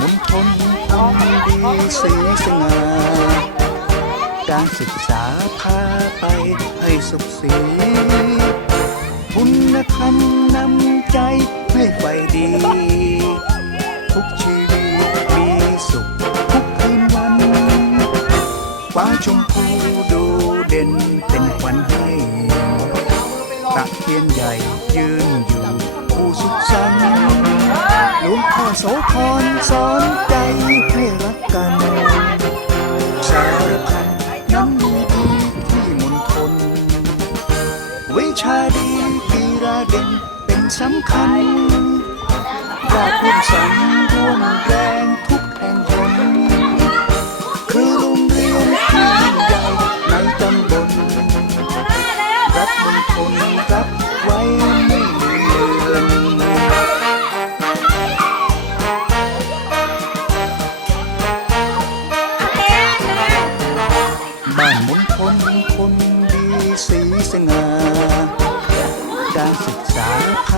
มุ่นฑลคนดีสีสง่าการศึกษาพาไปให้สุขสีบุณธรรมนำใจให้ไปดี ทุกชีวิตมีสุขทุกคืนวันฟ้าชมพูดูเด่นเป็นควันให้ตะเคียนใหญ่ยืนอยู่ โสธรสอนใจให้รักกันสารพันนั้นมีดีที่มนทน วิชาดีกีฬาเด่นเป็นสำคัญราชบุณสัง สง่าการศึกษาพา